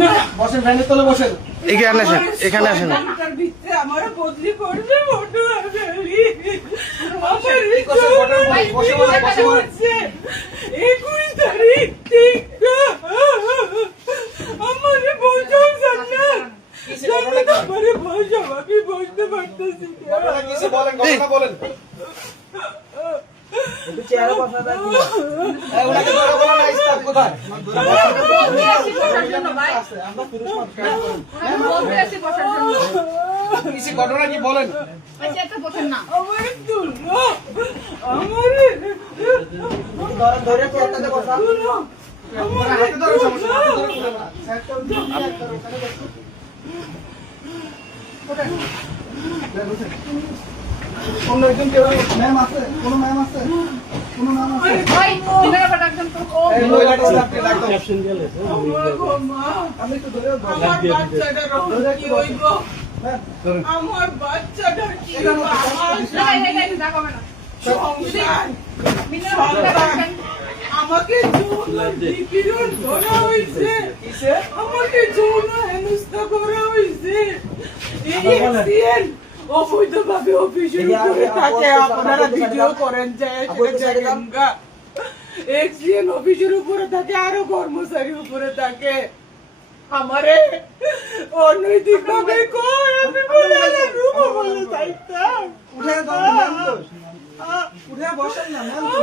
না বসেন, ফ্যানের তলে বসেন। এখানে আসেন, এখানে আসেন। আমার ভিতরে আমার বদলি করবে বড় আগালি আমার বসে বসে বসে বসে 21 তারিখ ঠিক আমারে বলছাও জান্নাত জান্নাত আমারে বলছাও আমি বুঝতে পারতেছি ঘটনা কিছু বলেন, ঘটনা বলেন। একটু চেহারা কথা দাও। এই ওনাকে ধরে বলেন না, স্টাফ কোথায়? আমরা পুরুষ মানুষ কাজ করি। কিছু ঘটনা কি বলেন? আমারে তুলো আমারে ধরে ধরে চেহারাতে বসা। হাতে ধরে সমস্যা না, হাতে ধরে বলেন না। সেটটা দিয়ে করো, ওখানে বসো। অন্য একজন কেউ ম্যাম আছে? কোনো ম্যাম আছে? কোনো ম্যাম আছে? এই মহিলাটা স্টাফকে ডাকো। আমার গো মা আমি একটু ধরে আমার বাচ্চাটার কি হইব আমার বাচ্চাটার কি হইব আমার সংসার আমাকে যৌন নিপীড়ন করা হয়েছে আমাকে যৌন হেনস্থা করা হয়েছে এই এক্সিডেন্ট অবৈধভাবে অফিসের উপরে থাকে আপনারা ভিডিও করেন যায় এক্সিডেন্ট অফিসের উপরে থাকে আরো কর্মচারীর উপরে থাকে আমারে অনৈতিক ভাবে কয় আমি বলে রূপ বলে চাইতাম উঠে দাও ম্যাম তো। উঠে বসেন না ম্যাম তো।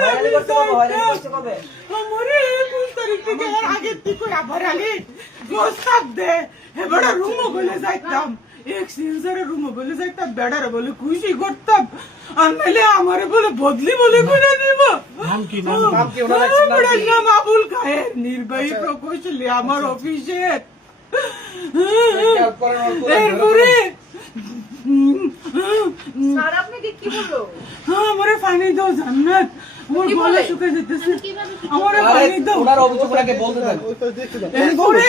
হয়রানি করতে কবে? হয়রানি করতে কবে? আমারে 21 তারিখ থেকে এর আগের থেকে আবার আগে প্রস্তাব দে এবার রুমও বলে যাইতাম এক্সচেঞ্জারে রুমও বলে যাইতাম বেড়ারে বলে খুশি করতাম আর নাহলে আমারে বলে বদলি বলে করে দিব নাম কি ওনার আছে নাম আমার কি? নাম আবুল খায়ের নির্বাহী প্রকৌশলী আমার অফিসের খেয়াল করেন ওর পুরো এরপরে স্যার আপনাকে কি বললো? আমারে পানি দাও জান্নাত আমার কি গলা বলে? শুকিয়ে যেতেছে কিভাবে আমারে আরে পানি দাও ওনার অভিযোগ ওনাকে বলতে দেন। এরপরে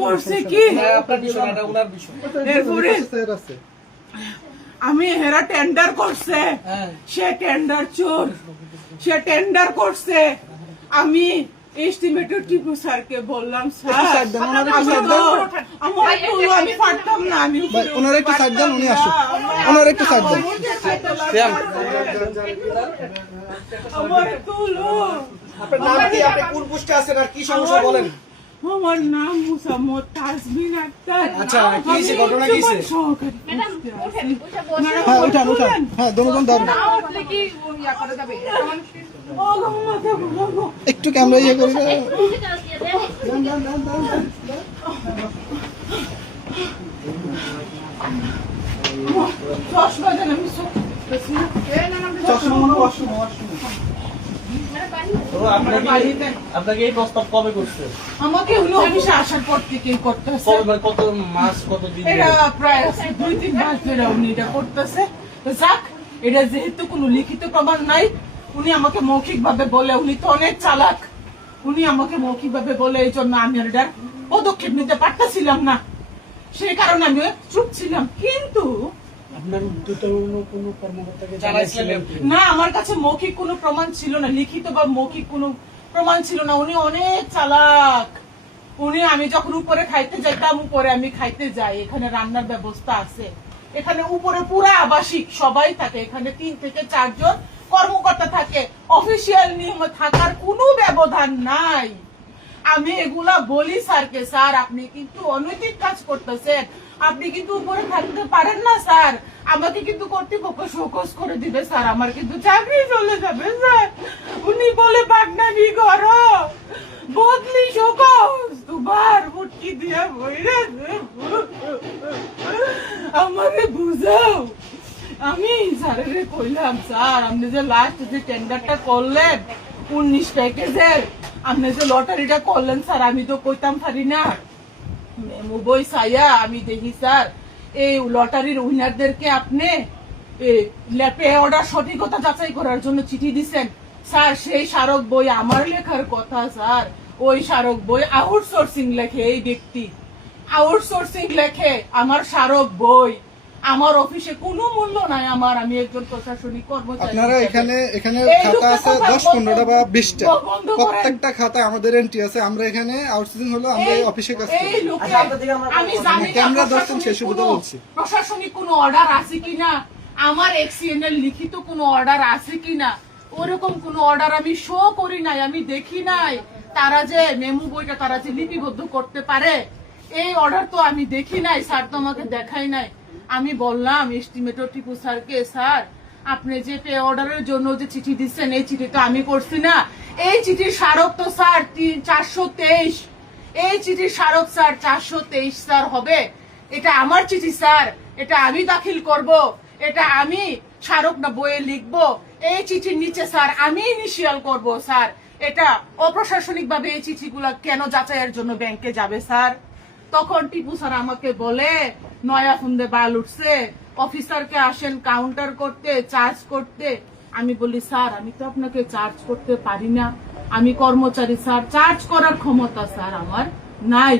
করছে কি না, আপনার বিষয় না, এটা ওনার বিষয়। এরপরে আমি হেরা টেন্ডার করছে হ্যাঁ। সে টেন্ডার চোর সে টেন্ডার করছে আমি এস্টিমেটেড টিপু স্যারকে বললাম স্যার আমি তো আমার তো আমি পারতাম না আমি ওনার একটু সাইড দেন, উনি আসুক। ওনার একটু সাইড দেন। আমার তুলো আপনার নাম কি? আপনি কোন পোস্টে আছেন আর কি সমস্যা বলেন? আমার নাম মুসাম্মদ তাসবিন আক্তার আচ্ছা, কি হয়েছে? ঘটনা কি হয়েছে? ম্যাডাম ওঠেন, উঠে বসেন। ম্যাডাম, হ্যাঁ উঠান উঠান, হ্যাঁ দুজন ধরেন। না উঠলে কি ইয়া করা যাবে? একটু ক্যামেরা ইয়ে করে দাও। চশমা যেন আমি চশমা মনে হয় ওয়াশরুম, ওয়াশরুম। তো আপনাকে এই প্রস্তাব কবে করছে? আমাকে উনি অফিসে আসার পর থেকেই করতেছে কবে মানে কত মাস কত দিন? এটা প্রায় 2-3 মাস ধরে উনি এটা করতেছে তো যাক এটা যেহেতু কোনো লিখিত প্রমাণ নাই উনি আমাকে মৌখিক ভাবে বলে উনি তো অনেক চালাক উনি আমাকে মৌখিক ভাবে বলে এই জন্য আমি আর এটার পদক্ষেপ নিতে পারতেছিলাম না সেই কারণে আমি চুপ ছিলাম কিন্তু আপনার কোনো কর্মকর্তাকে জানাইছিলেন? না আমার কাছে মৌখিক কোনো প্রমাণ ছিল না লিখিত বা মৌখিক কোনো প্রমাণ ছিল না উনি অনেক চালাক উনি আমি যখন উপরে খাইতে যাইতাম উপরে আমি খাইতে যাই এখানে রান্নার ব্যবস্থা আছে এখানে উপরে পুরা আবাসিক সবাই থাকে এখানে 3 থেকে 4 জন কর্মকর্তা থাকে অফিসিয়াল নিয়ম থাকার কোনো ব্যবধান নাই আমি এগুলা বলি স্যারকে স্যার আপনি কিন্তু অনৈতিক কাজ করতেছেন আপনি কিন্তু উপরে থাকতে পারেন না স্যার আমাকে কিন্তু কর্তৃপক্ষ শোকজ করে দিবে স্যার আমার কিন্তু চাকরি চলে যাবে স্যার উনি বলে বাগনানি করো বদলি শোকজ তোমার মুটকি দিয়ে বইরে আমারে বুঝাও আমি স্যারেরে কইলাম স্যার আপনি যে লাস্ট যে টেন্ডারটা করলেন 19 প্যাকেজের আপনি যে লটারিটা করলেন স্যার আমি তো কইতাম পারি না মেমো বই সাইয়া আমি দেখি স্যার এই লটারির উইনারদেরকে আপনি ল্যাপে অর্ডার সঠিকতা যাচাই করার জন্য চিঠি দিছেন স্যার সেই স্মারক বই আমার লেখার কথা স্যার ওই স্মারক বই আউটসোর্সিং লেখে এই ব্যক্তি আউটসোর্সিং লেখে আমার স্মারক বই আমার অফিসে কোনো মূল্য নাই আমার, আমি একজন প্রশাসনিক কর্মচারী। আপনারা এখানে এই খাতা লোকের আছে কথা 10-15টা বা 20টা, বন্ধ করেন। প্রত্যেকটা খাতায় আমাদের এন্ট্রি আছে। আমরা এখানে আউটসোর্সিং হলো আমরা এই অফিসের কাছে এই লোকে আচ্ছা, আপনার দিকে আমরা- আমি জানি না ক্যামেরা ধরছেন, প্রশাসনিক সেই সুবিধা কোনো- বলছি। প্রশাসনিক কোনো অর্ডার আছে কিনা, আমার এক্সিএন এর লিখিত কোনো অর্ডার আছে কিনা, ওরকম কোনো অর্ডার আমি শো করি নাই, আমি দেখি নাই। তারা যে মেমু বইটা তারা যে লিপিবদ্ধ করতে পারে, এই অর্ডার তো আমি দেখি নাই, স্যার তো আমাকে দেখাই নাই। আমি বললাম এস্টিমেটর টিপু স্যারকে, স্যার আপনি যে পে অর্ডারের জন্য যে চিঠি দিচ্ছেন, এই চিঠি তো আমি করছি না, এই চিঠির স্মারক তো স্যার 423, এই চিঠির স্মারক স্যার 423 স্যার হবে। এটা আমার চিঠি স্যার, এটা আমি দাখিল করব, এটা আমি স্মারক না বইয়ে লিখবো, এই চিঠির নিচে স্যার আমি ইনিশিয়াল করব স্যার। এটা অপ্রশাসনিক ভাবে এই চিঠিগুলা কেন যাচাইয়ের জন্য ব্যাংকে যাবে স্যার? তখন টিপু স্যার আমাকে বলে, নয়া ফুন্দে বাল উঠছে, অফিসারকে আসেন কাউন্টার করতে, চার্জ করতে। আমি বলি স্যার আমি তো আপনাকে চার্জ করতে পারি না, আমি কর্মচারী স্যার, চার্জ করার ক্ষমতা স্যার আমার নাই।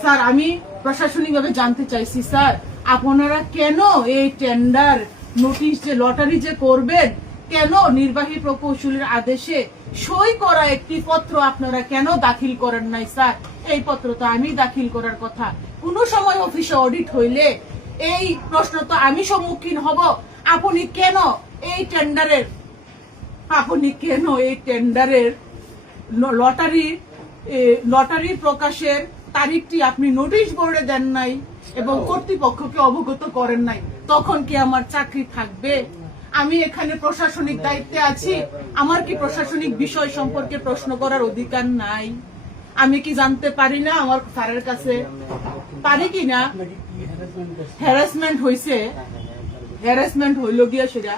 স্যার আমি প্রশাসনিক ভাবে জানতে চাইছি স্যার, আপনারা কেন এই টেন্ডার নোটিশ যে লটারি যে করবেন, কেন নির্বাহী প্রকৌশলীর আদেশে সই করা একটি পত্র আপনারা কেন দাখিল করেন নাই স্যার? এই পত্র তো আমি দাখিল করার কথা। কোনো সময় অফিসে অডিট হইলে এই প্রশ্ন তো আমি সম্মুখীন হব, আপনি কেন এই টেন্ডারের লটারি প্রকাশের তারিখটি আপনি নোটিশ বোর্ডে দেন নাই এবং কর্তৃপক্ষকে অবগত করেন নাই? তখন কি আমার চাকরি থাকবে? আমি এখানে প্রশাসনিক দায়িত্বে আছি, আমার কি প্রশাসনিক বিষয় সম্পর্কে প্রশ্ন করার অধিকার নাই? আমি কি জানতে পারি না আমার স্যারের কাছে? পারি কি না? হ্যারাসমেন্ট হইছে, হ্যারাসমেন্ট হইল গিয়া সেটা